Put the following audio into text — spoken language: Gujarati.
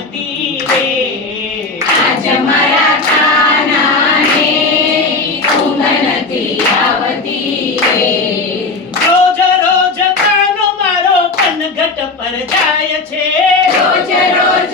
આવતી રે. આજ મારા કાનાને ઊંઘ નથી આવતી રે. રોજ રોજ કાનો મારો પનઘટ પર જાય છે. રોજ રોજ